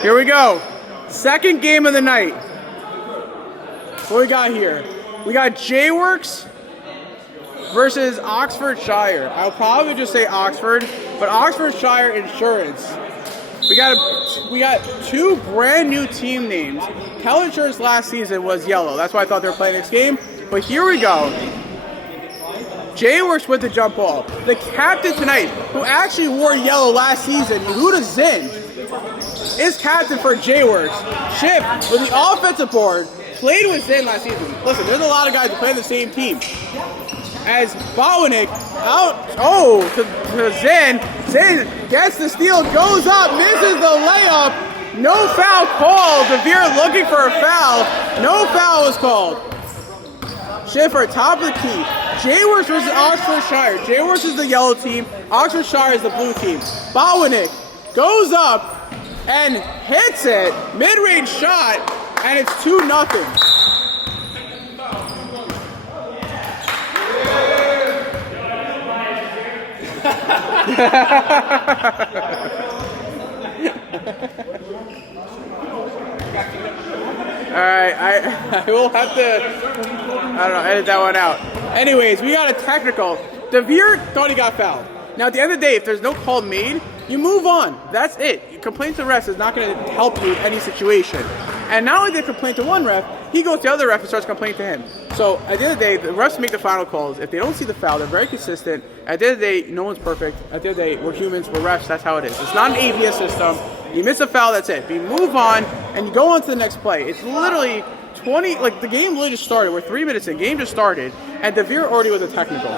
Here we go. Second game of the night. What we got here? We got Jworks versus Oxfordshire. I'll probably just say Oxford, but Oxfordshire Insurance. We got two brand new team names. Tel Insurance last season was yellow. That's why I thought they were playing this game. But here we go. Jworks with the jump ball. The captain tonight, who actually wore yellow last season, Yehuda Zinn, is captain for Jworks. Chip with the offensive board, played with Zinn last season. Listen, there's a lot of guys who play on the same team. As Bowanik out, to Zinn. Zinn gets the steal, goes up, misses the layup. No foul called. DeVere looking for a foul. No foul was called. Schiffer, top of the key. Jworks versus Oxfordshire. Jworks is the yellow team. Oxfordshire is the blue team. Bowanik goes up and hits it. Mid-range shot, and it's 2-0. Alright, I will have to, edit that one out. Anyways, we got a technical. DeVere thought he got fouled. Now, at the end of the day, if there's no call made, you move on. That's it. Complaint to the ref is not going to help you in any situation. And not only did they complain to one ref, he goes to the other ref and starts complaining to him. So, at the end of the day, the refs make the final calls. If they don't see the foul, they're very consistent. At the end of the day, no one's perfect. At the end of the day, we're humans, we're refs, that's how it is. It's not an ABS system. You miss a foul, that's it. You move on, and you go on to the next play. It's literally 20, like the game literally just started. We're 3 minutes in, game just started, and DeVere already with a technical.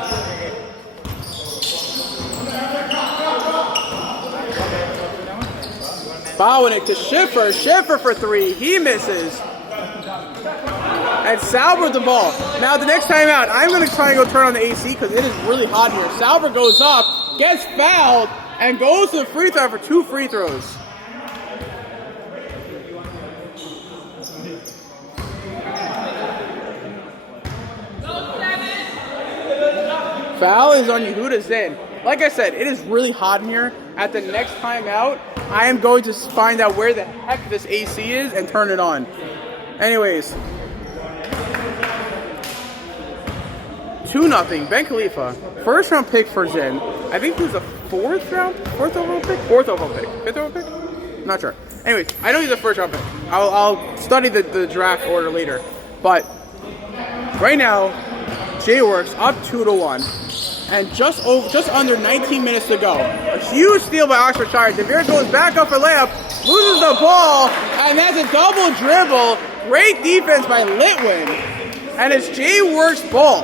Bowanik to Schiffer. Schiffer for three. He misses. And Sauber with the ball. Now, the next time out, I'm going to try and go turn on the AC because it is really hot here. Sauber goes up, gets fouled, and goes to the free throw for 2 free throws. Foul is on Yehuda Zinn. Like I said, it is really hot in here. At the next time out, I am going to find out where the heck this AC is and turn it on. Anyways. 2-0. Ben Khalifa. First round pick for Zinn. I think he was a fourth overall pick? Fifth overall pick? I'm not sure. Anyways, I know he's a first round pick. I'll study the draft order later. But right now, Jworks up 2-1. And just under 19 minutes to go. A huge steal by Oxfordshire. DeVere goes back up for layup, loses the ball, and that's a double dribble. Great defense by Litwin. And it's Jworks' ball.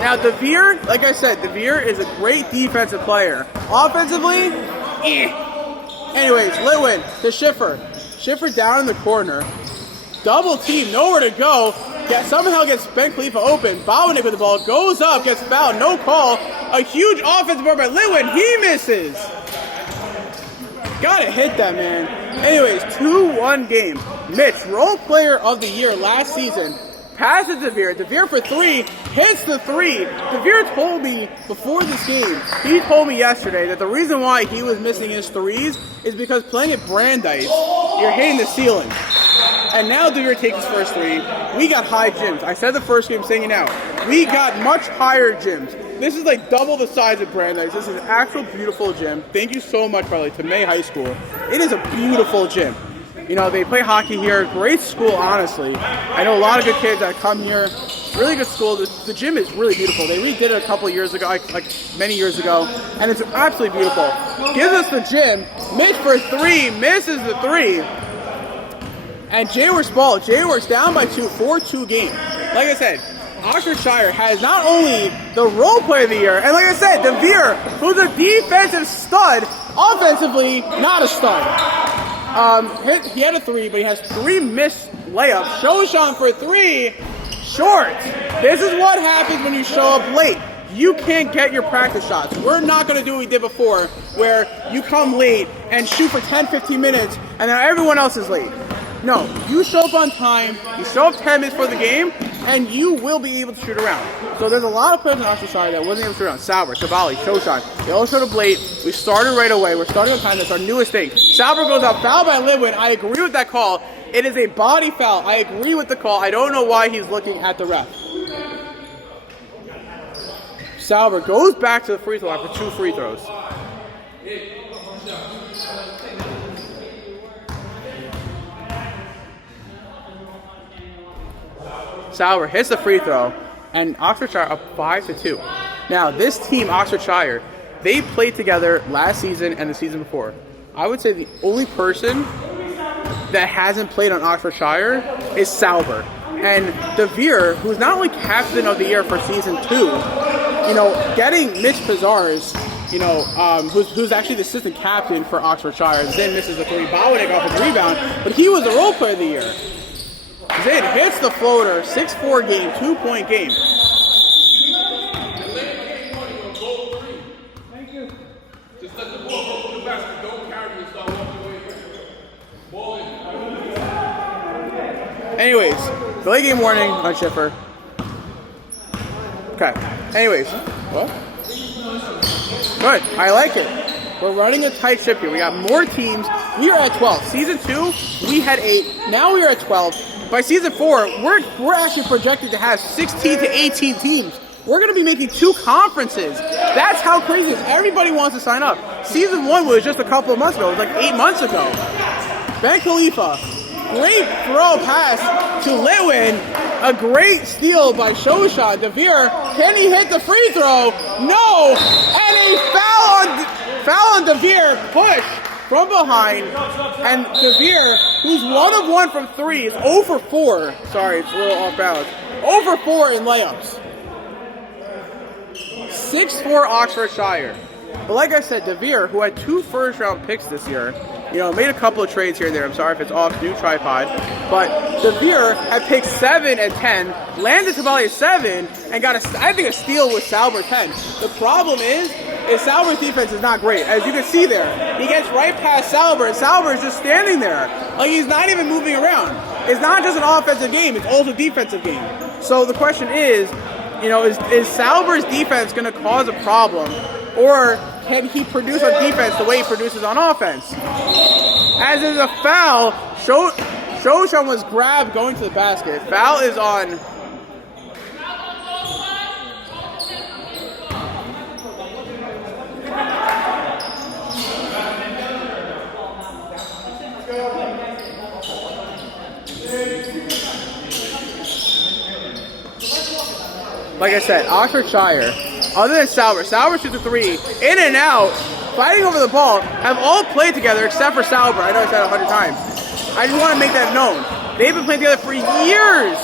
Now DeVere, like I said, DeVere is a great defensive player. Offensively, Anyways, Litwin to Schiffer. Schiffer down in the corner. Double team, nowhere to go. Somehow gets Ben Khalifa open. Bowanik with the ball, goes up, gets fouled, no call. A huge offensive board by Litwin, he misses. Gotta hit that, man. Anyways, 2-1 game. Mitch, role player of the year last season, passes DeVere. DeVere for three, hits the three. DeVere told me before this game, he told me yesterday that the reason why he was missing his threes is because playing at Brandeis, you're hitting the ceiling. And now DeVere takes his first three. We got high gyms. I said the first game, saying it now. We got much higher gyms. This is like double the size of Brandeis. This is an actual beautiful gym. Thank you so much, Carly, to May High School. It is a beautiful gym. You know, they play hockey here. Great school, honestly. I know a lot of good kids that come here. Really good school. The gym is really beautiful. They redid it a couple of years ago, like many years ago, and it's absolutely beautiful. Gives us the gym. Mitch for three, misses the three. And Jworks ball. Jworks down by 2, 4-2 game. Like I said, Oxfordshire has not only the role player of the year, and like I said, DeVere, who's a defensive stud, offensively, not a stud. He had a three, but he has 3 missed layups. Shoshan for 3, short. This is what happens when you show up late. You can't get your practice shots. We're not going to do what we did before, where you come late and shoot for 10, 15 minutes, and then everyone else is late. No, you show up on time, you show up 10 minutes for the game, and you will be able to shoot around. So there's a lot of players on Oxfordshire that wasn't able to shoot around. Sauber, Tabali, Shoshan, they all showed up late. We started right away. We're starting on time. That's our newest thing. Sauber goes out, foul by Lidwin. I agree with that call. It is a body foul. I agree with the call. I don't know why he's looking at the ref. Sauber goes back to the free throw line for 2 free throws. Sauber hits the free throw, and Oxfordshire up 5-2. Now, this team, Oxfordshire, they played together last season and the season before. I would say the only person that hasn't played on Oxfordshire is Sauber. And DeVere, who's not only captain of the year for season 2, getting Mitch Pizar's, who's actually the assistant captain for Oxfordshire. Zin misses the 3, Bowanek off his rebound, but he was the role player of the year. Zin hits the floater, 6-4 game, 2-point game. Thank you. Just let the ball go to the basket. Don't carry it. Start walking away. Ball in. Anyways, delay game warning on Schiffer. Okay. Anyways, what? Good. I like it. We're running a tight ship here. We got more teams. We are at 12. Season 2, we had 8. Now we are at 12. By season 4, we're actually projected to have 16 to 18 teams. We're going to be making 2 conferences. That's how crazy it is. Everybody wants to sign up. Season 1 was just a couple of months ago. It was like 8 months ago. Ben Khalifa. Great throw pass to Litwin. A great steal by Shoshan. DeVere, can he hit the free throw? No! And a foul on DeVere. Push from behind. And DeVere, who's 1 of 1 from 3, is 0 for 4. Sorry, it's a little off balance. 0 for 4 in layups. 6-4 Oxfordshire. But like I said, DeVere, who had 2 first-round picks this year, made a couple of trades here and there. I'm sorry if it's off new tripod. But DeVere had picked 7 and 10, landed Tabali at 7, and got, I think, a steal with Sauber 10. The problem is Sauber's defense is not great. As you can see there, he gets right past Sauber, and Sauber is just standing there. Like, he's not even moving around. It's not just an offensive game, it's also a defensive game. So the question is Sauber's defense going to cause a problem? Or can he produce on defense the way he produces on offense? As is a foul, Shoshan was grabbed going to the basket. Foul is on. Like I said, Oxfordshire, other than Sauber shoots a 3, in and out, fighting over the ball, have all played together except for Sauber. I know I said it 100 times. I just want to make that known. They've been playing together for years.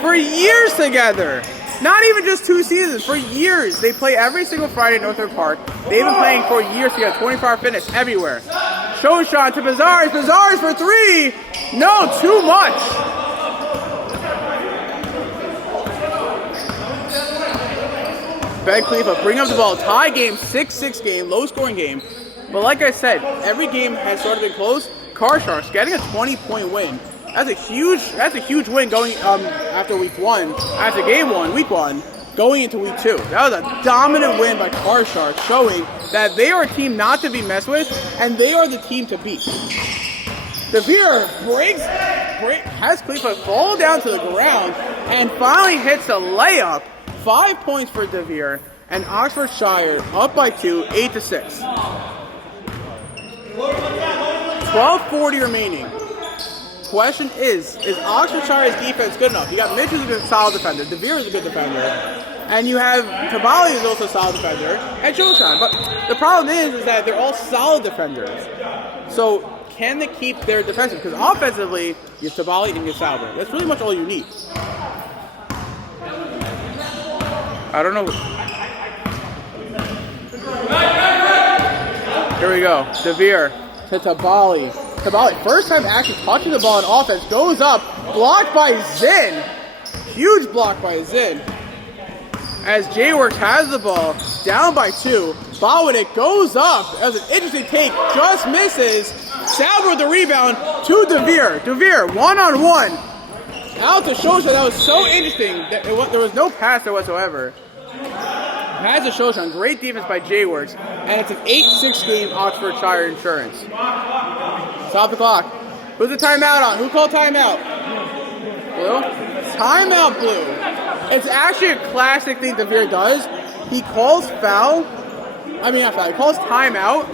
For years together. Not even just 2 seasons, for years. They play every single Friday at Northern Park. They've been playing for years together, 24-hour fitness, everywhere. Shoshan to Pizar's for 3. No, too much. Ben Khalifa bring up the ball. Tie game, 6-6 game, low scoring game. But like I said, every game has sort of been close. Car Sharks getting a 20-point win. That's a huge win going after week 1, after game 1, week 1, going into week 2. That was a dominant win by Car Sharks, showing that they are a team not to be messed with, and they are the team to beat. DeVere has Khalifa fall down to the ground and finally hits a layup. 5 points for DeVere, and Oxfordshire up by 2, 8-6. 12:40 remaining. Question is Oxfordshire's defense good enough? You got Mitch who's a good solid defender, DeVere is a good defender, and you have Tabali who's also a solid defender, and Shoshan. But the problem is that they're all solid defenders. So can they keep their defensive? Because offensively, you have Tabali and you have Sauber. That's really much all you need. I don't know. Here we go. DeVere to Tabali. Tabali, first time actually touching the ball in offense, goes up, blocked by Zin. Huge block by Zin. As Jworks has the ball, down by 2. Bowanek goes up. That was an interesting take, just misses. Sauber with the rebound to DeVere. DeVere, 1-on-1. Out to Shoshan. That was so interesting. There was no pass there whatsoever. Pass to Shoshan. Great defense by Jworks. And it's an 8-6 game Oxfordshire Insurance. Stop the clock. Who's the timeout on? Who called timeout? Blue? Timeout Blue. It's actually a classic thing DeVere does. He calls foul. I mean, not foul. He calls timeout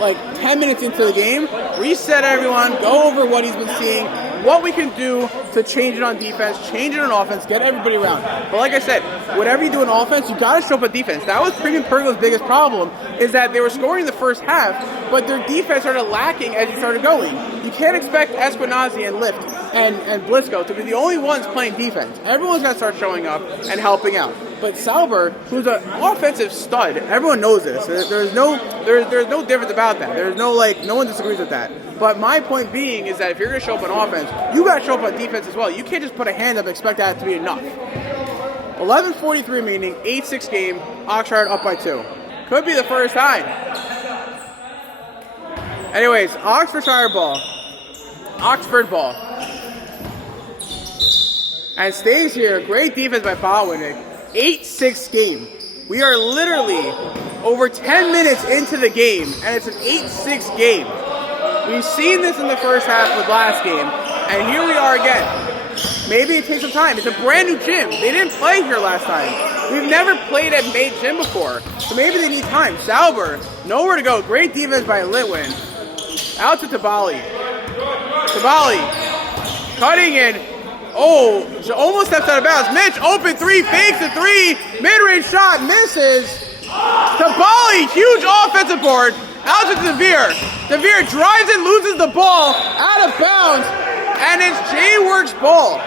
like 10 minutes into the game. Reset everyone. Go over what he's been seeing. What we can do to change it on defense, change it on offense, get everybody around. But like I said, whatever you do on offense, you got to show up on defense. That was Premium Pergo's biggest problem, is that they were scoring in the first half, but their defense started lacking as you started going. You can't expect Esquenazi and Lift and Blisco to be the only ones playing defense. Everyone's got to start showing up and helping out. But Sauber, who's an offensive stud, everyone knows this. There's no difference about that. There's no no one disagrees with that. But my point being is that if you're going to show up on offense, you got to show up on defense as well. You can't just put a hand up and expect that to be enough. 11:43 remaining, 8-6 game, Oxford up by 2. Could be the first time. Anyways, Oxfordshire ball. Oxford ball. And stays here. Great defense by Botwinick. 8-6 game. We are literally over 10 minutes into the game, and it's an 8-6 game. We've seen this in the first half of the last game, and here we are again. Maybe it takes some time. It's a brand new gym. They didn't play here last time. We've never played at Maid Gym before, so maybe they need time. Sauber, nowhere to go. Great defense by Litwin. Out to Tabali. Tabali, cutting in. Oh, almost steps out of bounds. Mitch, open three, fakes the three. Mid-range shot, misses. Tabali, huge offensive board. Out to DeVere. DeVere drives and loses the ball out of bounds, and it's Jworks' ball.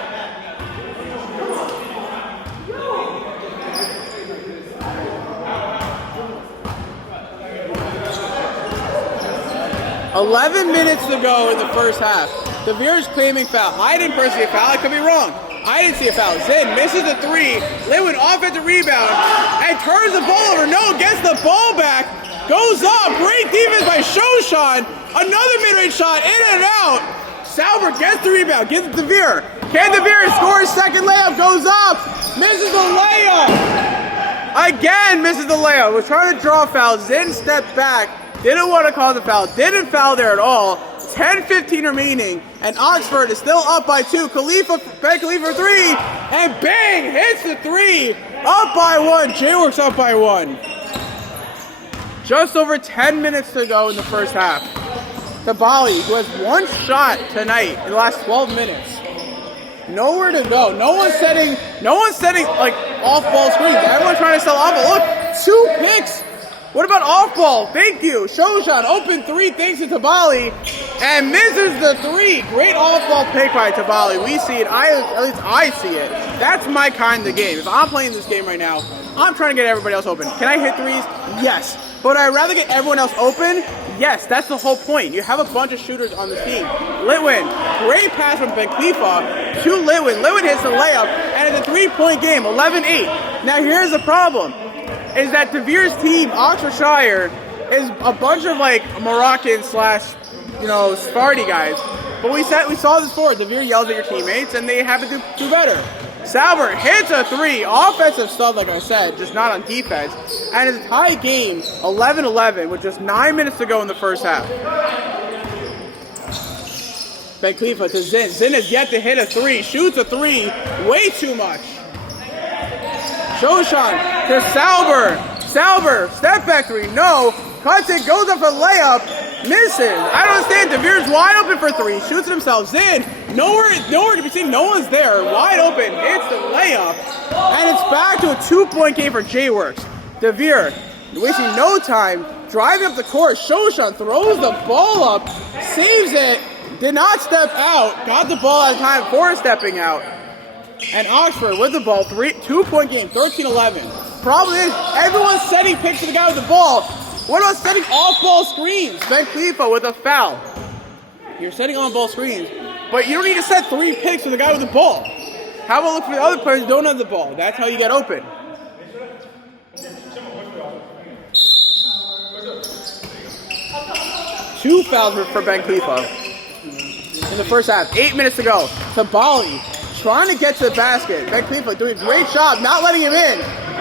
$11 minutes to go in the first half. DeVere's claiming foul. I didn't personally see a foul. I could be wrong. I didn't see a foul. Zinn misses the three. Lewin offensive rebound and turns the ball over. No, gets the ball back. Goes up. Great defense by Shoshan. Another mid-range shot. In and out. Sauber gets the rebound. Gives it to DeVere. Can DeVere score his second layup? Goes up. Misses the layup. Again misses the layup. Was trying to draw a foul. Zinn stepped back. Didn't want to call the foul. Didn't foul there at all. 10-15 remaining, and Oxford is still up by 2. Ben Khalifa 3, and bang, hits the 3. Up by 1. Jworks up by 1. Just over 10 minutes to go in the first half. Tabali, who has one shot tonight in the last 12 minutes. Nowhere to go. No one's setting like off-ball screens. Everyone's trying to sell off-ball. Look, 2 picks. What about off-ball? Thank you. Shoshan, open 3, thanks to Tabali, and misses the 3. Great off-ball pick by Tabali. We see it. At least I see it. That's my kind of game. If I'm playing this game right now, I'm trying to get everybody else open. Can I hit threes? Yes. But I'd rather get everyone else open? Yes, that's the whole point. You have a bunch of shooters on the team. Litwin, great pass from Ben Khalifa to Litwin. Litwin hits the layup, and it's a 3-point game, 11-8. Now here's the problem. Is that DeVere's team, Oxfordshire, is a bunch of Moroccan / Sephardi guys. But we saw this before. DeVere yells at your teammates, and they have to do better. Sauber hits a 3. Offensive stuff, like I said, just not on defense. And it's a tie game, 11-11, with just 9 minutes to go in the first half. Ben Khalifa to Zinn. Zinn has yet to hit a 3. Shoots a 3. Way too much. Shoshan to Sauber. Sauber, step back 3. No. Cuts it, goes up for layup. Misses. I don't understand. DeVere's wide open for 3. Shoots it himself. Zinn, nowhere to be seen. No one's there. Wide open. Hits the layup. And it's back to a 2-point game for Jworks. DeVere, wasting no time. Driving up the court. Shoshan throws the ball up. Saves it. Did not step out. Got the ball at time for stepping out. And Oxford with the ball, 2-point game, 13-11. Problem is, everyone's setting picks to the guy with the ball. What about setting off-ball screens? Ben Khalifa with a foul. You're setting on-ball screens, but you don't need to set 3 picks for the guy with the ball. How about look for the other players who don't have the ball? That's how you get open. Two fouls for Ben Khalifa in the first half. 8 minutes to go. Tabali trying to get to the basket. Ben Khalifa doing a great job, not letting him in.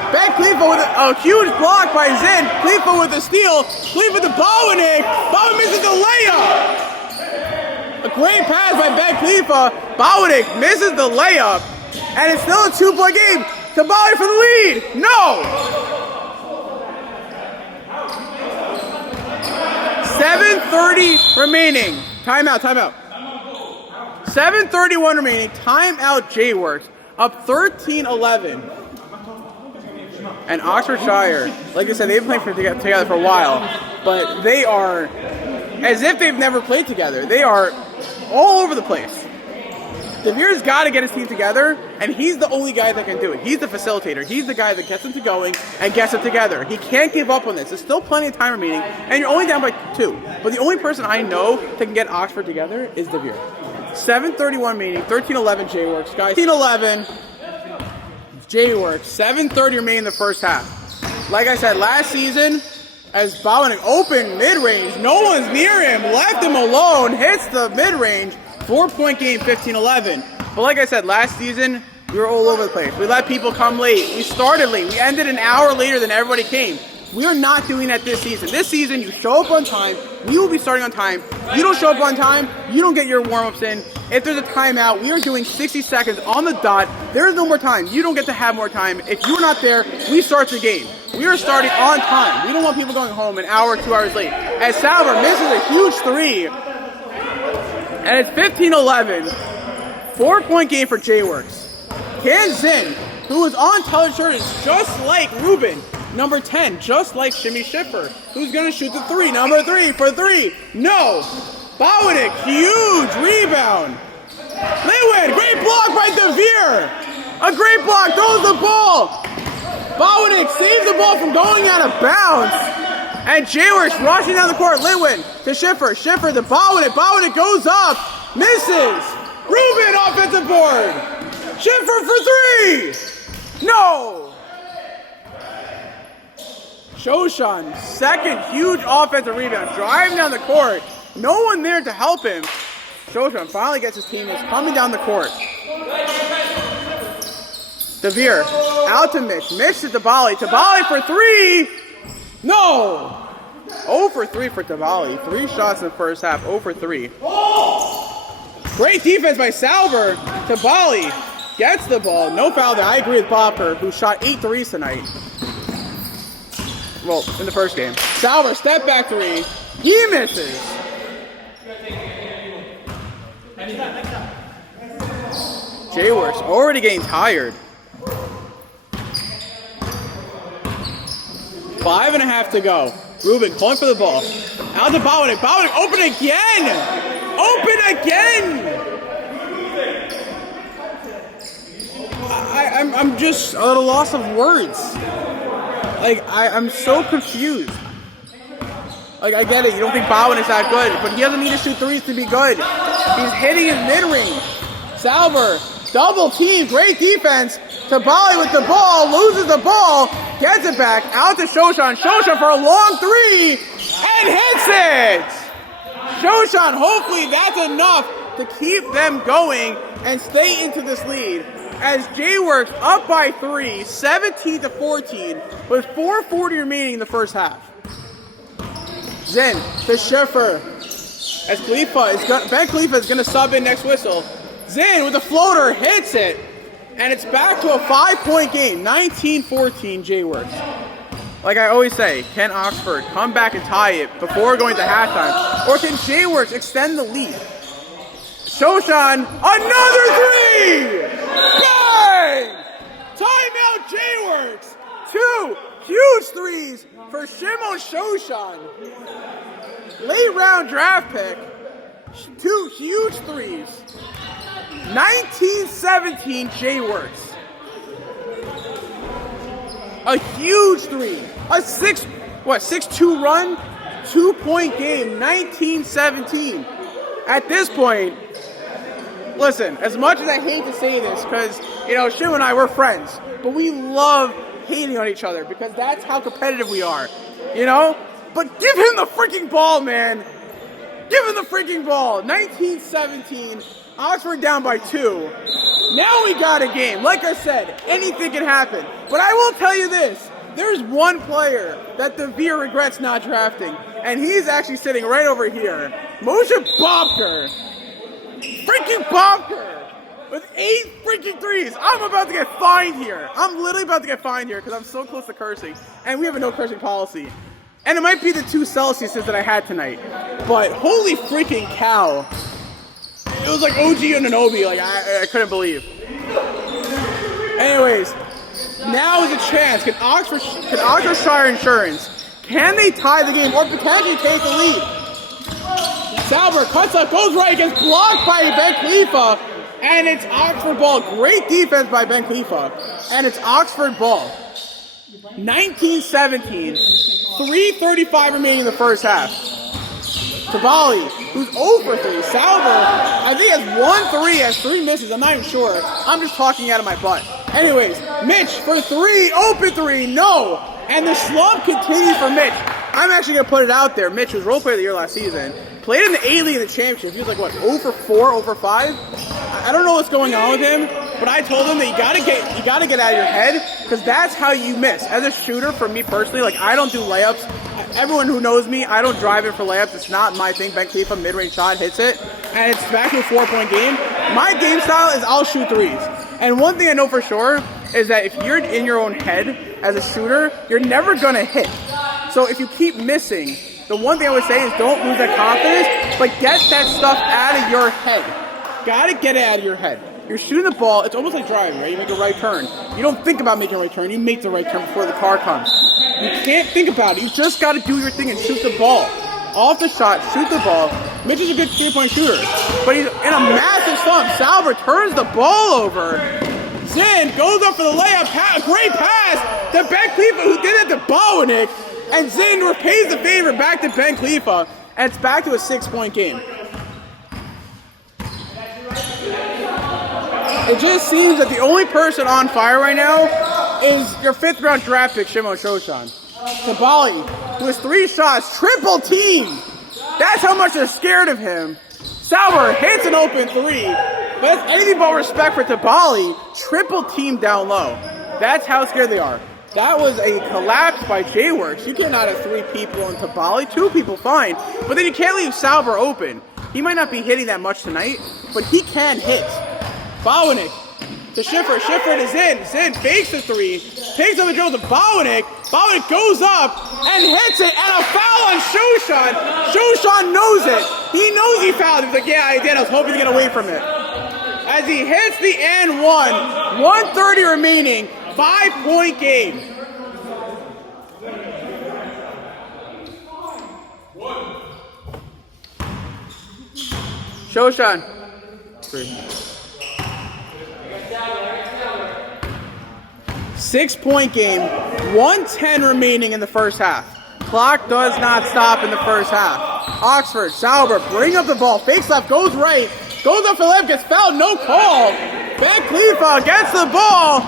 Ben Khalifa with a huge block by Zin. Khalifa with the steal. Khalifa to Bowanik. Bowanik misses the layup. A great pass by Ben Khalifa. Bowanik misses the layup. And it's still a 2-point game. Tabali for the lead. No. 7:30 remaining. Timeout. 7:31 remaining. Timeout Jworks. Up 13-11. And Oxfordshire, like I said, they've been playing together for a while. But they are as if they've never played together. They are all over the place. DeVere's got to get his team together, and he's the only guy that can do it. He's the facilitator. He's the guy that gets them to going and gets them together. He can't give up on this. There's still plenty of time remaining, and you're only down by 2. But the only person I know that can get Oxford together is DeVere. 7:31 remaining, 13-11 Jworks. Guys, 13-11 Jworks. 7:30 remaining in the first half. Like I said, last season, as Bowanik opened mid-range, no one's near him, left him alone, hits the mid-range. 4-point game, 15-11. But like I said, last season, we were all over the place. We let people come late. We started late. We ended an hour later than everybody came. We are not doing that this season. This season, you show up on time. We will be starting on time. You don't show up on time, you don't get your warm-ups in. If there's a timeout, we are doing 60 seconds on the dot. There is no more time. You don't get to have more time. If you're not there, we start the game. We are starting on time. We don't want people going home an hour, 2 hours late. As Salver misses a huge 3, and it's 15-11. 4-point game for Jworks. Can Zin, who is on television just like Ruben, number 10, just like Shimmy Schiffer, who's going to shoot the 3. Number 3 for 3. No. Bowanik, huge rebound. Lewin, great block by DeVere. A great block, throws the ball. Bowanik saves the ball from going out of bounds. And Jworks rushing down the court. Lewin to Schiffer. Schiffer to Bowanik. Bowanik goes up. Misses. Ruben offensive board. Schiffer for 3. No. Shoshan, second huge offensive rebound. Driving down the court. No one there to help him. Shoshan finally gets his teammates coming down the court. DeVere out to Mitch. Mitch to Tabali. Tabali for 3. No! 0 for 3 for Tabali. 3 shots in the first half. 0 for 3. Great defense by Salver. Tabali gets the ball. No foul there. I agree with Popper, who shot 8 threes tonight. Well, in the first game. Salver, step back 3. He misses. Jworks already getting tired. 5.5 to go. Ruben calling for the ball. Out to Bowanik. Bowanik open again! Open again! I'm just at a loss of words. Like, I'm so confused. Like, I get it. You don't think Bowanik's that good, but he doesn't need to shoot 3s to be good. He's hitting his mid-range. Salver, double team, great defense. Tabali with the ball, loses the ball, gets it back, out to Shoshan. Shoshan for a long 3, and hits it! Shoshan, hopefully that's enough to keep them going and stay into this lead. As Jworks up by 3, 17-14, with 4:40 remaining in the first half. Zin to Schiffer. As Ben Khalifa is going to sub in next whistle. Zin with the floater hits it. And it's back to a 5-point game, 19-14 Jworks. Like I always say, can Oxford come back and tie it before going to halftime? Or can Jworks extend the lead? Shoshan, another 3! Bang! Timeout Jworks! 2 huge 3s for Shimon Shoshan. Late round draft pick. 2 huge 3s. 19-17 Jworks. A huge 3. A 6-2 run? 2-point game. 19-17. At this point, listen, as much as I hate to say this, because, Shu and I, we're friends, but we love hating on each other because that's how competitive we are, But give him the freaking ball, man. Give him the freaking ball. 19-17. Oxford down by 2. Now we got a game. Like I said, anything can happen. But I will tell you this. There's one player that the Veer regrets not drafting, and he's actually sitting right over here. Moshe Bobker. Freaking Bobker! With 8 freaking threes. I'm about to get fined here. I'm literally about to get fined here because I'm so close to cursing. And we have a no cursing policy. And it might be the 2 Celsiuses that I had tonight. But holy freaking cow. It was like OG Anunoby. Like, I couldn't believe. Anyways, now is a chance. Can Oxfordshire Insurance, can they tie the game or potentially take the lead? Sauber cuts up, goes right, gets blocked by Ben Khalifa. And it's Oxford ball. Great defense by Ben Khalifa. And it's Oxford ball. 19-17. 3:35 remaining in the first half. Tabali, who's 0 for 3. Sauber, I think has 1 3, has 3 misses. I'm not even sure. I'm just talking out of my butt. Anyways, Mitch for 3. Open 3. No. And the slump continues for Mitch. I'm actually going to put it out there. Mitch was role player of the year last season. Played in the A-League in the championship. He was like, what, 0 for 4, 0 for 5? I don't know what's going on with him, but I told him that you gotta get out of your head, because that's how you miss. As a shooter, for me personally, like, I don't do layups. Everyone who knows me, I don't drive it for layups. It's not my thing. Ben Khalifa, mid-range shot, hits it, and it's back to a 4-point game. My game style is I'll shoot threes. And one thing I know for sure is that if you're in your own head as a shooter, you're never gonna hit. So if you keep missing, the one thing I would say is don't lose that confidence, but get that stuff out of your head. Gotta get it out of your head. You're shooting the ball, it's almost like driving, right? You make a right turn. You don't think about making a right turn, you make the right turn before the car comes. You can't think about it, you just gotta do your thing and shoot the ball. Off the shot, shoot the ball. Mitch is a good 3-point shooter, but he's in a massive slump. Sauber turns the ball over. Zinn goes up for the layup, great pass to Ben Khalifa, who did it to Bowanek. And Zinn repays the favor back to Ben Khalifa, and it's back to a 6-point game. It just seems that the only person on fire right now is your 5th-round draft pick, Shimon Shoshan. Tabali, who has 3 shots, triple team. That's how much they're scared of him. Sauber hits an open 3, but that's anything but respect for Tabali. Triple team down low. That's how scared they are. That was a collapse by Jworks. You cannot have 3 people in Tabali, 2 people fine, but then you can't leave Sauber open. He might not be hitting that much tonight, but he can hit. Bowanek to Schiffer, Schiffer to Zinn. Zinn fakes the 3, takes on the drill to Bowanek. Bowanek goes up and hits it, and a foul on Shoshan. Shoshan knows it. He knows he fouled. He's like, yeah, I did. I was hoping to get away from it. As he hits the and 130 remaining. 5-point game. Shoshan. 3. 6-point game. 1:10 remaining in the first half. Clock does not stop in the first half. Oxford, Sauber, bring up the ball. Fakes left, goes right. Goes up for left, gets fouled, no call. Ben Khalifa gets the ball.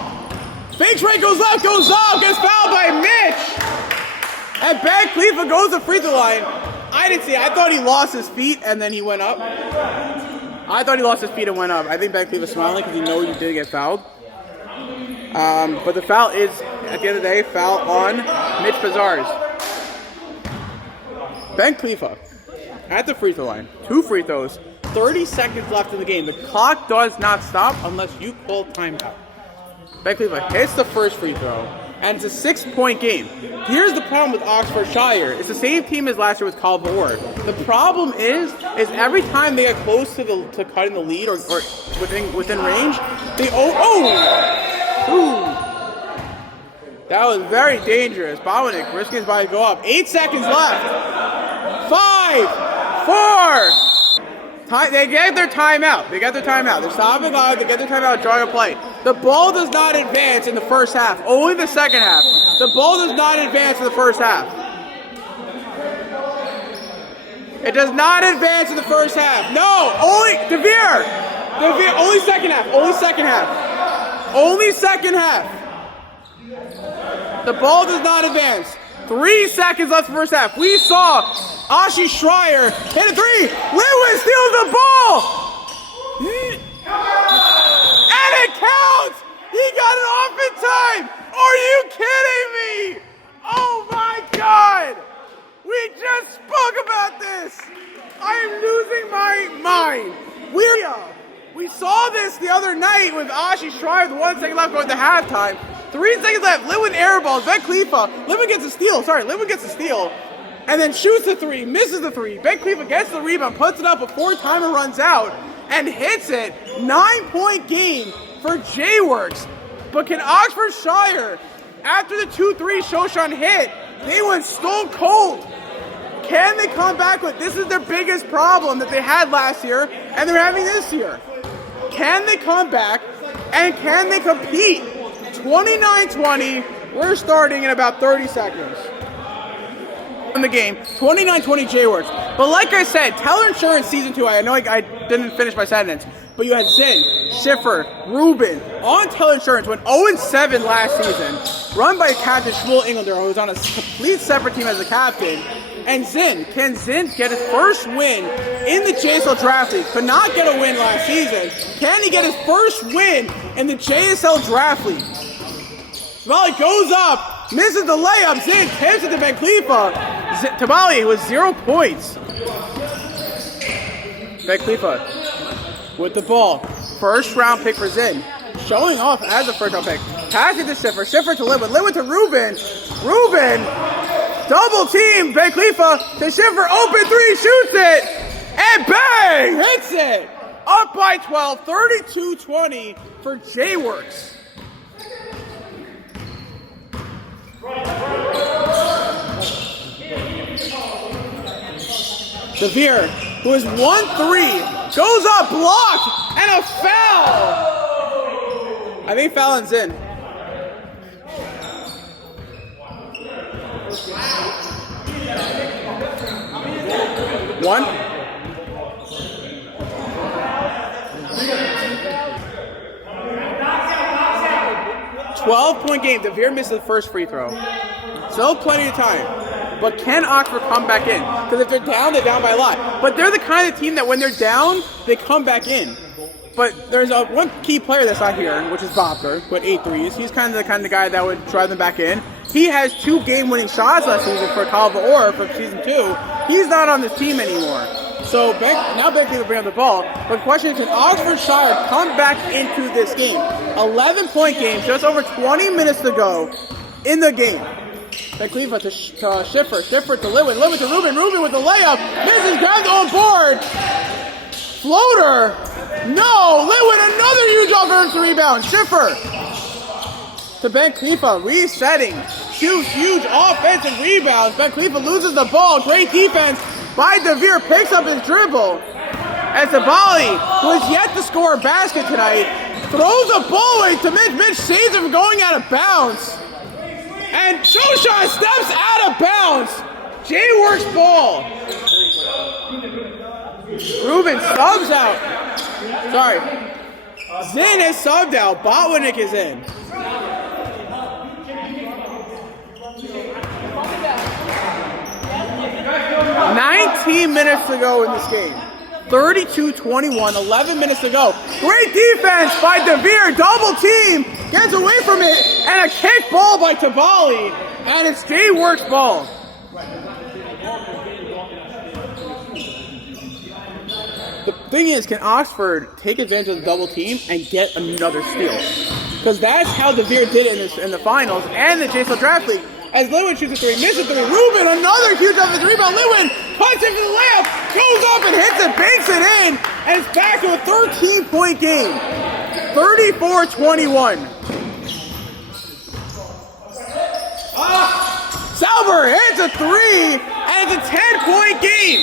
Fakes right, goes left, goes up, gets fouled by Mitch. And Ben Khalifa goes to free throw line. I didn't see it. I thought he lost his feet and then he went up. I thought he lost his feet and went up. I think Ben Khalifa's smiling because he knows he did get fouled. But the foul is, at the end of the day, foul on Mitch Pazars. Ben Khalifa at the free throw line. 2 free throws. 30 seconds left in the game. The clock does not stop unless you call timeout. Ben Khalifa hits the first free throw, and it's a 6-point game. Here's the problem with Oxfordshire. It's the same team as last year with Calvert. The problem is every time they get close to cutting the lead or within range, they that was very dangerous. Bowanek risking his body to go up. 8 seconds left. 5, 4. They get their timeout. They're stopping on. They get their timeout, drawing a play. The ball does not advance in the first half. Only the second half. The ball does not advance in the first half. It does not advance in the first half. No, only Devere. Only second half. Only second half. The ball does not advance. 3 seconds left in the first half. We saw Ashi Schreier hit a 3. Lewis steals the ball. We saw this the other night with Ashi's try with 1 second left going to halftime. 3 seconds left. Linwood air balls. Ben Khalifa. Linwood gets a steal. Linwood gets a steal. And then shoots the three. Misses the three. Ben Khalifa gets the rebound. Puts it up before timer runs out. And hits it. 9-point game for Jworks. But can Oxfordshire, after the 2-3 Shoshan hit, they went stone cold. Can they come back with this? Is their biggest problem that they had last year and they're having this year. Can they come back and can they compete? 29-20, we're starting in about 30 seconds. In the game, 29-20 Jworks. But like I said, Teller Insurance Season 2, I know I didn't finish my sentence, but you had Zinn, Schiffer, Rubin on Teller Insurance, went 0-7 last season, run by Captain Shmuel Englander, who was on a complete separate team as a captain. And Zinn, can Zinn get his first win in the JSL Draft League? Could not get a win last season. Can he get his first win in the JSL Draft League? Tabali goes up, misses the layup. Zinn tips it to Ben Khalifa. Tabali with 0 points. Ben Khalifa with the ball. First round pick for Zinn. Showing off as a first round pick. Pass it to Schiffer. Schiffer to Linwood. Linwood to Rubin. Rubin. Double team. Ben Khalifa to Schiffer. Open three. Shoots it. And bang. Hits it. Up by 12. 32-20 for Jworks. Devere, who is 1-3, goes up, blocked, and a foul! I think foul on Zinn. One. 12-point game. Devere misses the first free throw. Still plenty of time. But can Oxford come back in? Because if they're down by a lot. But they're the kind of team that when they're down, they come back in. But there's one key player that's not here, which is Bobker, with 8 threes. He's kind of the guy that would drive them back in. He has 2 game-winning shots last season for Calva Orr for season 2. He's not on this team anymore. So now Ben can bring up the ball. But the question is, can Oxfordshire come back into this game? 11-point game, just over 20 minutes to go in the game. Ben Khalifa to Schiffer. Schiffer to Linwood. Linwood to Rubin. Rubin with the layup. Misses, grabbed on board. Floater. No. Linwood, another huge offensive rebound. Schiffer to Ben Khalifa. Resetting. 2 huge offensive rebounds. Ben Khalifa loses the ball. Great defense by Devere. Picks up his dribble. And Tabali, who has yet to score a basket tonight, throws a ball away to Mitch. Mitch saves him going out of bounds. And Shoshan steps out of bounds. Jworks ball. Rubin subs out. Sorry. Zinn is subbed out. Botwinick is in. $19 minutes to go in this game. 32-21, 11 minutes to go. Great defense by Devere. Double team. Gets away from it. And a kick ball by Tabali. And it's Jworks ball. The thing is, can Oxford take advantage of the double team and get another steal? Because that's how Devere did it in the finals and the JSL Draft League. As Linwood shoots a 3, misses 3. Rubin, another huge offensive rebound. Linwood puts it for the layup, goes up and hits it, banks it in, and it's back to a 13-point game. 34-21. Sauber hits a 3, and it's a 10-point game.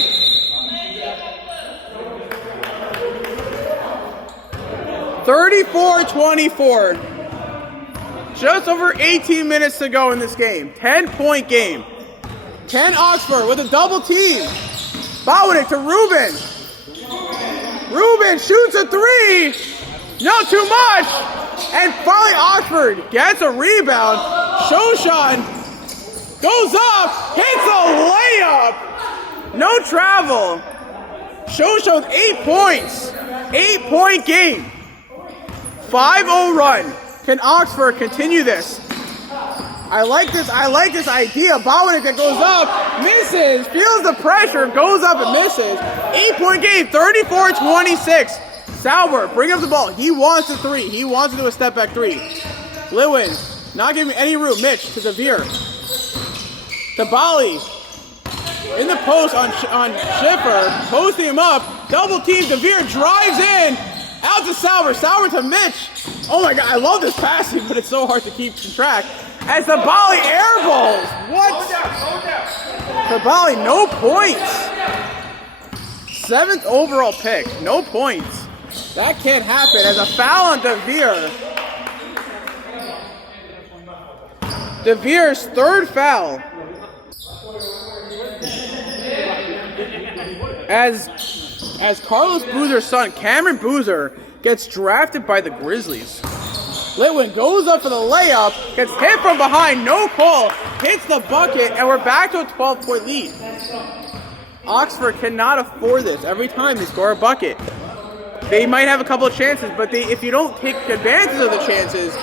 34-24. Just over 18 minutes to go in this game. 10-point game. Can Oxford with a double team. Bowing to Rubin. Rubin shoots a 3. Not too much. And finally Oxford gets a rebound. Shoshan goes up. Hits a layup. No travel. Shoshan with 8 points. 8-point game. 5-0 run. Can Oxford continue this? I like this idea. Bowing that goes up, misses, feels the pressure, goes up and misses. 8-point game, 34-26. Sauber, bring up the ball. He wants a three. He wants to do a step back three. Litwin, not giving me any room. Mitch to Devere. To Bali. In the post on Schiffer. Posting him up. Double team. Devere drives in. Out to Sauber. Sauber to Mitch. Oh my god, I love this passing, but it's so hard to keep track. As the Bali airballs. What? For Bali, no points. 7th overall pick. No points. That can't happen. As a foul on Devere. Devere's 3rd foul. As Carlos Boozer's son, Cameron Boozer, gets drafted by the Grizzlies. Litwin goes up for the layup, gets hit from behind, no call, hits the bucket, and we're back to a 12-point lead. Oxford cannot afford this. Every time they score a bucket, they might have a couple of chances, but if you don't take advantage of the chances,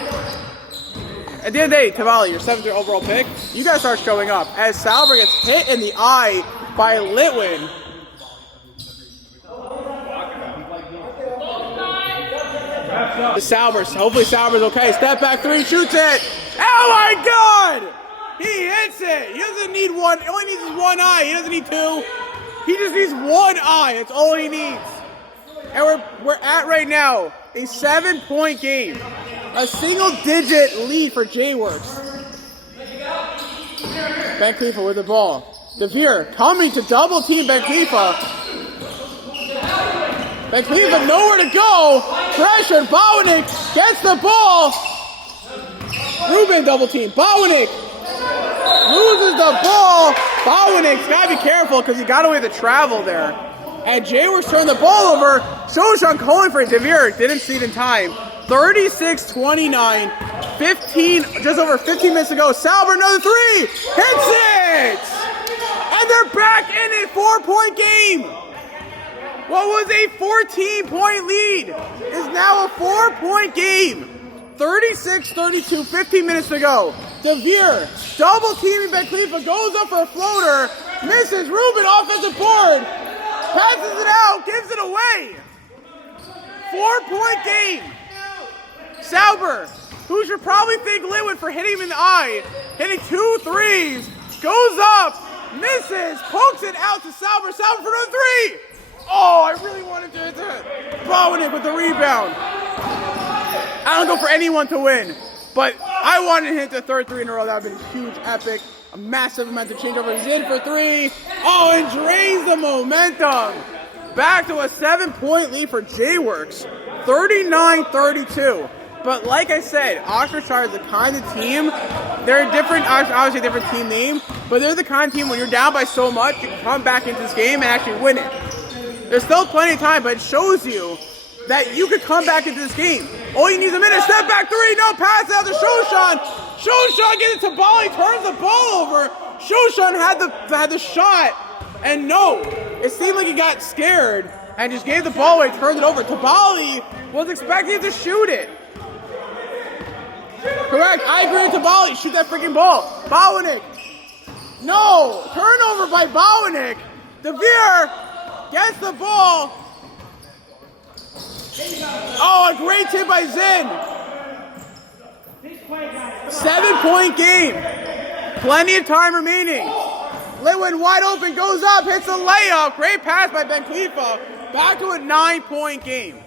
at the end of the day, Tavalli, your 7th overall pick, you guys start showing up. As Sauber gets hit in the eye by Litwin. The Saubers, hopefully Sauber's okay. Step back three, shoots it. Oh my god! He hits it. He doesn't need one. He only needs one eye. He doesn't need two. He just needs one eye. That's all he needs. And we're at right now a 7-point game. A single-digit lead for Jworks. Ben Cleaver with the ball. Devere coming to double team Ben Cleaver. Ben Cleaver nowhere to go. Pressure. Bowanek gets the ball. Rubin double team. Bowanek loses the ball. Bowanek's got to be careful because he got away with the travel there. And Jworks turned the ball over. Shoshan calling for it. Devere didn't see it in time. 36-29. 15, just over 15 minutes ago. Sauber, another three. Hits it! And they're back in a 4-point game. What was a 14-point lead is now a 4-point game. 36-32, 15 minutes to go. Devere, double teaming Ben Cleaver, goes up for a floater. Misses. Rubin, offensive board. Passes it out, gives it away. 4-point game. Sauber, who should probably thank Litwin for hitting him in the eye, hitting 2 threes, goes up, misses, pokes it out to Sauber. Sauber for another three. Oh, I really wanted to hit that. Bowanek with the rebound. I don't go for anyone to win, but I wanted to hit the 3rd three in a row. That would have been huge, epic, a massive amount of changeover. He's in for 3. Oh, and drains the momentum. Back to a 7-point lead for Jworks. 39-32. But like I said, Oxfordshire is the kind of team, they're a different, obviously a different team name, but they're the kind of team when you're down by so much, you can come back into this game and actually win it. There's still plenty of time, but it shows you that you could come back into this game. All you need is a minute, step back three, no pass out to Shoshan. Shoshan gets it to Bali, turns the ball over. Shoshan had the shot, and no, it seemed like he got scared and just gave the ball away, turned it over. Tabali was expecting to shoot it. Correct, I agree with Tabali. Shoot that freaking ball. Bowanek. No, turnover by Bowanek. Devere gets the ball. Oh, a great tip by Zinn. 7-point game. Plenty of time remaining. Litwin wide open, goes up, hits a layup. Great pass by Ben Cleaver. Back to a 9-point game.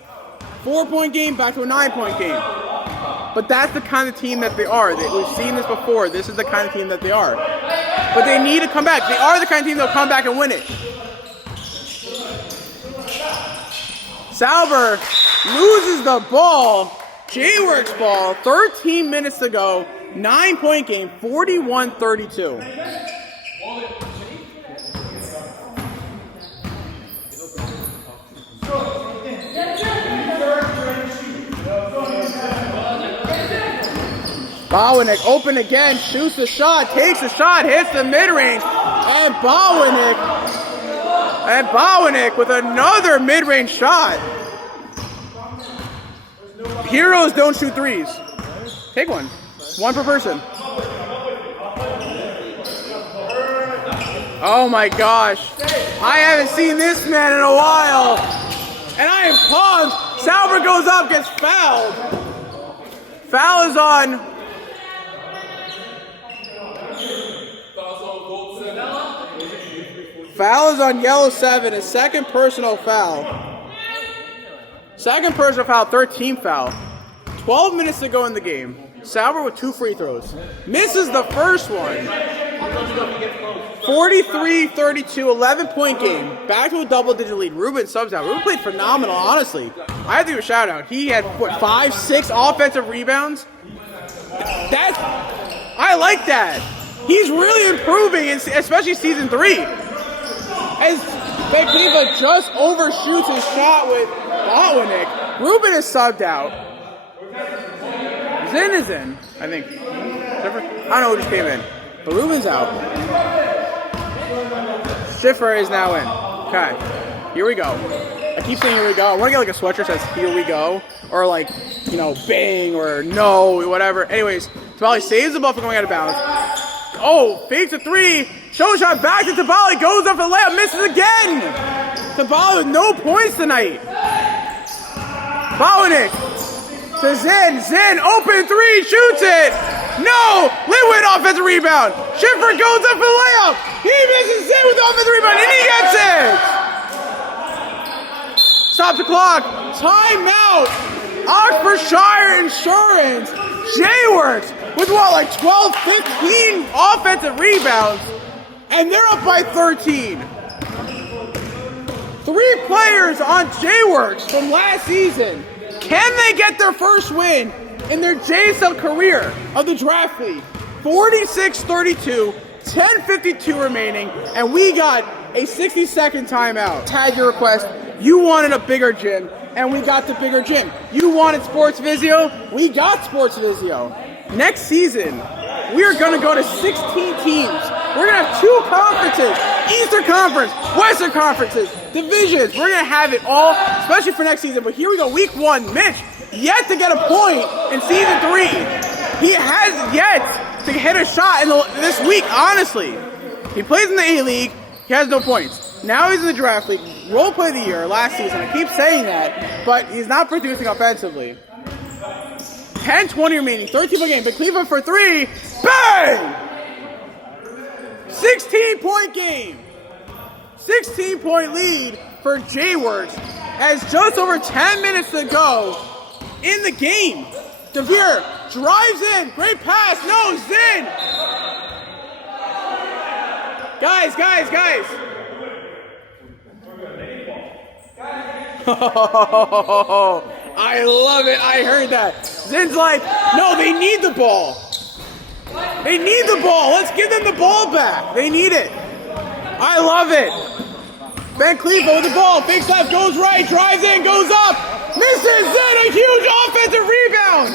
4-point game, back to a 9-point game. But that's the kind of team that they are. We've seen this before. This is the kind of team that they are. But they need to come back. They are the kind of team that will come back and win it. Sauber loses the ball. Jworks ball. 13 minutes to go. 9-point game. 41-32. Bowanek open again, shoots the shot, takes the shot, hits the mid-range, and Bowanek with another mid-range shot. Heroes don't shoot threes. Take one. One per person. Oh my gosh. I haven't seen this man in a while. And I am pumped. Sauber goes up, gets fouled. Foul is on. Foul is on yellow 7, his second personal foul. Second personal foul, 13th foul. 12 minutes to go in the game. Sauber with 2 free throws. Misses the first one. 43-32, 11-point game. Back to a double-digit lead. Ruben subs out. Ruben played phenomenal, honestly. I have to give a shout out. He had, what, 5, 6 offensive rebounds? I like that. He's really improving, especially season 3. As Van Cleva just overshoots his shot with Botwinick, Ruben is subbed out. Zinn is in, I think. I don't know who just came in, but Ruben's out. Schiffer is now in. Okay, here we go. I keep saying here we go. I want to get like a sweatshirt that says here we go, or like, you know, bang or no, whatever. Anyways, Tabali saves the ball from going out of bounds. Oh, fakes a 3. Show shot back to Tabali. Goes up for the layup. Misses again. Tabali with no points tonight. Botwinick to Zinn. Zinn, open 3. Shoots it. No. Linwood offensive rebound. Schiffer goes up for the layup. He misses Zinn with the offensive rebound. And he gets it. Stop the clock. Timeout. Oxfordshire Insurance. Jworks with what, like 12, 15 offensive rebounds. And they're up by 13. 3 players on Jworks from last season. Can they get their first win in their JSL career of the Draft League? 46-32, 10:52 remaining, and we got a 60-second timeout. Had your request. You wanted a bigger gym, and we got the bigger gym. You wanted Sports Visio, we got Sports Visio. Next season, we are going to go to 16 teams. We're going to have 2 conferences, Eastern Conference, Western Conferences, divisions. We're going to have it all, especially for next season. But here we go, week 1. Mitch, yet to get a point in season 3. He has yet to hit a shot in this week, honestly. He plays in the A-League. He has no points. Now he's in the Draft League. Role play of the year last season. I keep saying that, but he's not producing offensively. 10-20 remaining, 13-point game. But Cleveland for 3. Bang! 16-point game. 16-point lead for Jworks as just over 10 minutes to go in the game. DeVere drives in. Great pass. No, Zinn. Guys. I love it. I heard that. Zinn's like, no, they need the ball. They need the ball. Let's give them the ball back. They need it. I love it. Van Cleveland with the ball. Fakes left, goes right, drives in, goes up. Misses Zinn, a huge offensive rebound.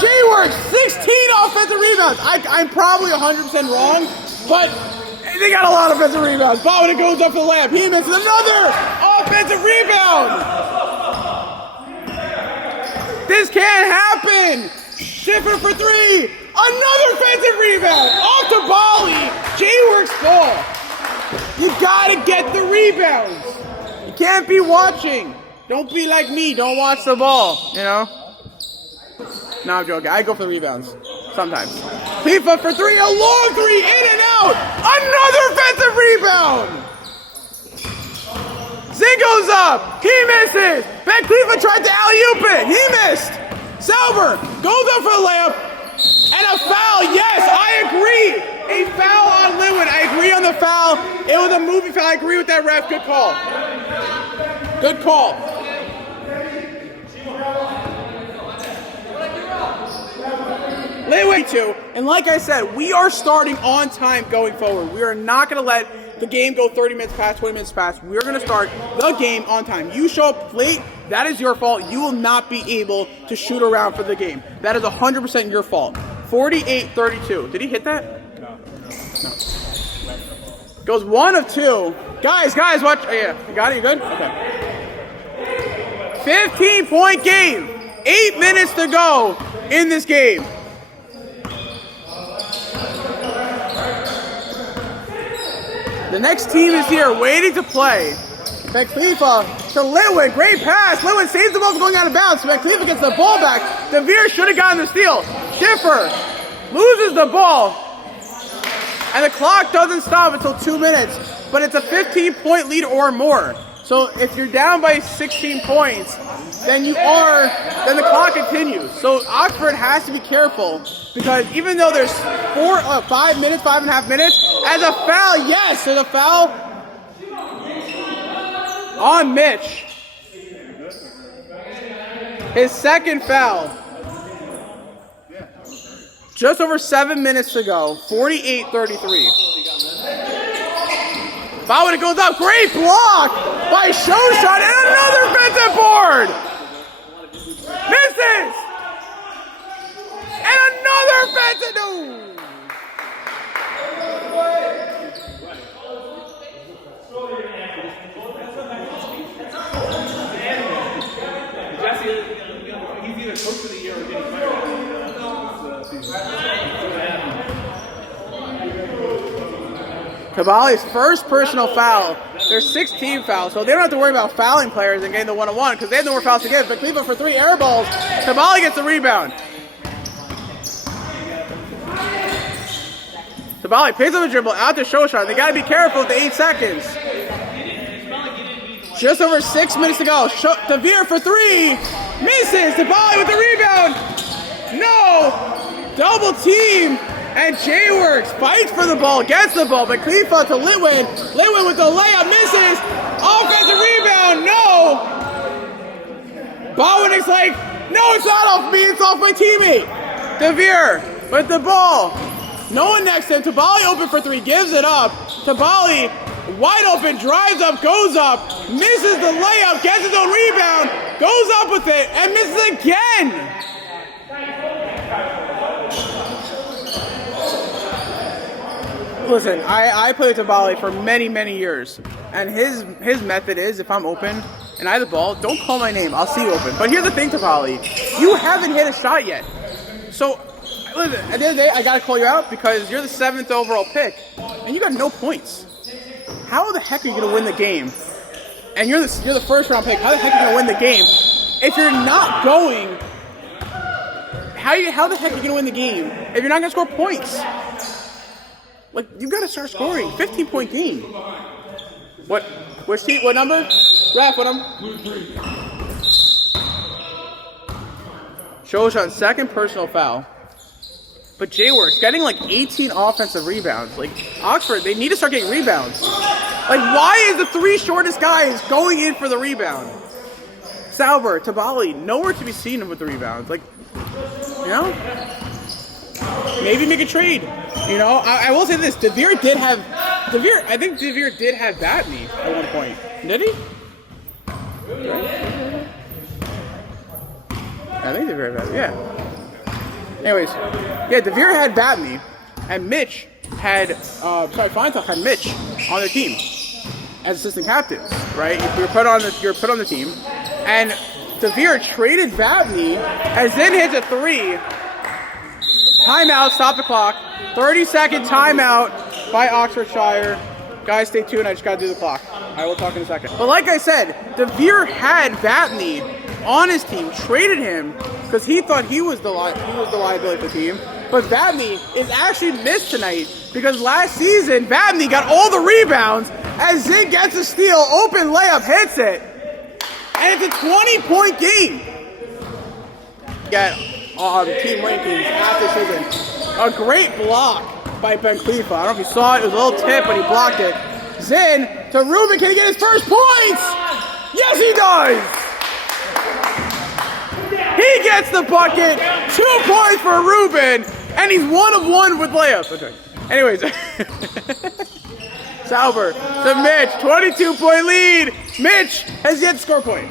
Jworks, 16 offensive rebounds. I'm probably 100% wrong, but they got a lot of offensive rebounds. Botwinick goes up for the layup. He misses another offensive rebound. This can't happen. Schiffer for 3. Another offensive rebound. Off to Bali. Jworks ball. You gotta get the rebounds. You can't be watching. Don't be like me. Don't watch the ball, you know? No, I'm joking. I go for the rebounds. Sometimes. FIFA for 3. A long 3. In and out. Another offensive rebound. Zinn goes up. He misses. Van Cleveland tried to alley-oop it. He missed. Sauber goes up for a layup. And a foul. Yes, I agree. A foul on Linwood. I agree on the foul. It was a moving foul. I agree with that ref. Good call. Good call. Linwood too. And like I said, we are starting on time going forward. We are not going to let the game go 30 minutes past, 20 minutes past. We're going to start the game on time. You show up late, that is your fault. You will not be able to shoot around for the game. That is 100% your fault. 48-32. Did he hit that? No. Goes 1 of 2. Guys, watch. Oh, yeah. You got it? You good? Okay. 15-point game. 8 minutes to go in this game. The next team is here waiting to play. In fact, FIFA to Litwin. Great pass. Litwin saves the ball from going out of bounds. Van Cleveland gets the ball back. DeVere should have gotten the steal. Schiffer loses the ball. And the clock doesn't stop until 2 minutes. But it's a 15-point lead or more. So if you're down by 16 points, then the clock continues. So Oxford has to be careful because even though there's 5 minutes, 5.5 minutes, as a foul, yes, there's a foul on Mitch. His second foul. Just over 7 minutes to go, 48-33. Foul when it goes up, great block by Showshot and another offensive board! Misses! And another offensive, no! He's either coach of the year or getting fired. Tabali's first personal foul. There's 16 fouls, so they don't have to worry about fouling players and getting the one-on-one because they have no more fouls to give. But Cleveland for 3 air balls. Tabali gets the rebound. Tabali picks up a dribble out to Showshot. They got to be careful with the 8 seconds. Just over 6 minutes to go. DeVere for 3. Misses. Tabali with the rebound. No. Double team. And Jworks fights for the ball, gets the ball, but Cleveland to Litwin. Litwin with the layup, misses. Offensive rebound, no. Bowen's like, no, it's not off me, it's off my teammate. DeVere with the ball. No one next to him. Tabali open for 3, gives it up. Tabali wide open, drives up, goes up, misses the layup, gets his own rebound, goes up with it, and misses again. Listen, I played Tabali for many, many years, and his method is, if I'm open and I have the ball, don't call my name, I'll see you open. But here's the thing, Tabali, you haven't hit a shot yet. So, listen, at the end of the day, I gotta call you out because you're the 7th overall pick, and you got no points. How the heck are you gonna win the game? And you're the first round pick, how the heck are you gonna win the game? If you're not going, how the heck are you gonna win the game if you're not gonna score points? Like, you gotta start scoring. 15-point game. What? Which team? What number? Raf, what number? Showshot, second personal foul. But Jworks getting like 18 offensive rebounds. Like, Oxford, they need to start getting rebounds. Like, why is the 3 shortest guys going in for the rebound? Sauber, Tabali, nowhere to be seen with the rebounds. Like, you know? Maybe make a trade. You know, I will say this: I think DeVere did have Batney at one point. Did he? I think DeVere had Batney. Yeah. Anyways, yeah, DeVere had Batney, and Mitch had Feintal had Mitch on their team as assistant captains. Right? You're put on the team, and DeVere traded Batney, as then hits a 3. Timeout, stop the clock. 30-second timeout by Oxfordshire. Guys, stay tuned. I just got to do the clock. I will talk in a second. But like I said, DeVere had Batney on his team, traded him because he thought he was the liability for the team. But Batney is actually missed tonight because last season, Batney got all the rebounds as Zig gets a steal, open layup, hits it. And it's a 20-point game. Got team rankings after season. A great block by Ben Cleveland. I don't know if you saw it. It was a little tip, but he blocked it. Zin to Ruben. Can he get his first points? Yes, he does. He gets the bucket. 2 points for Ruben, and he's 1 of 1 with layups. Okay. Anyways, Sauber to Mitch. 22-point lead. Mitch has yet to score a point.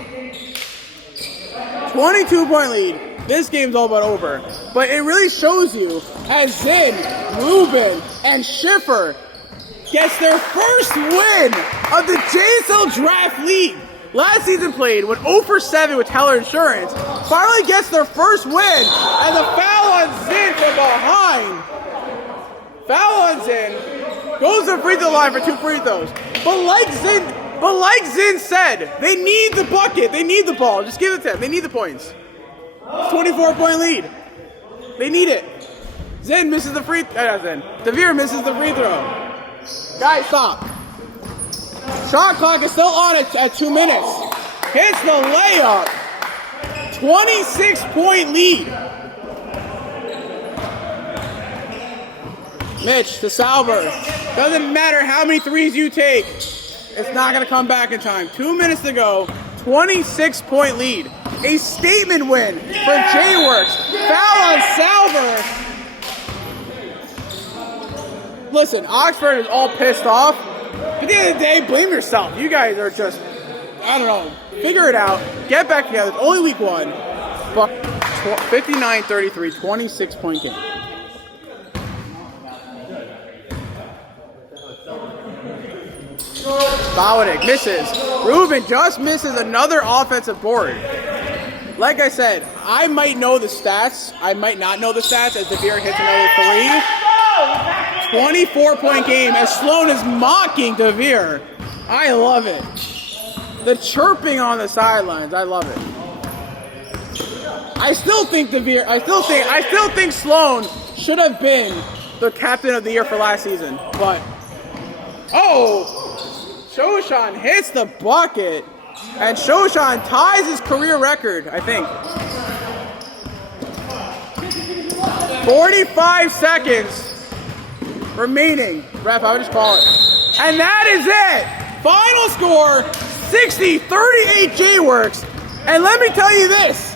22-point lead. This game's all but over. But it really shows you as Zin, Ruben, and Schiffer gets their first win of the JSL Draft League. Last season played with 0 for 7 with Teller Insurance. Finally gets their first win. And the foul on Zin from behind. Foul on Zin. Goes to free throw line for 2 free throws. But But like Zin said, they need the bucket. They need the ball. Just give it to them. They need the points. 24-point lead. They need it. Zin misses the free Devere misses the free throw. Guys, stop. Shot clock is still on at 2 minutes. Hits the layup. 26-point lead. Mitch to Salver. Doesn't matter how many threes you take. It's not going to come back in time. 2 minutes to go. 26-point lead. A statement win for Jworks. Foul on Salver. Listen, Oxford is all pissed off. At the end of the day, blame yourself. You guys are just, I don't know, figure it out. Get back together. It's only week 1. But 59-33, 26-point game. Bowdick misses. Rubin just misses another offensive board. Like I said, I might know the stats. I might not know the stats as Devere hits another 3. 24-point game as Sloan is mocking Devere. I love it. The chirping on the sidelines. I love it. I still think Sloan should have been the captain of the year for last season. But Shoshan hits the bucket, and Shoshan ties his career record, I think. 45 seconds remaining. Ref, I would just call it. And that is it. Final score, 60-38 Jworks. And let me tell you this.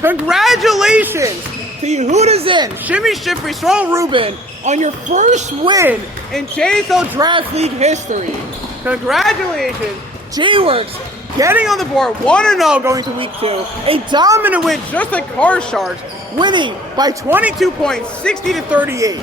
Congratulations to Yehuda Zin, Shimmy Shifry, Stroll Rubin on your first win in JSL Draft League history. Congratulations, Jworks getting on the board, 1-0 going to week 2. A dominant win just like Car Sharks, winning by 22 points, 60-38.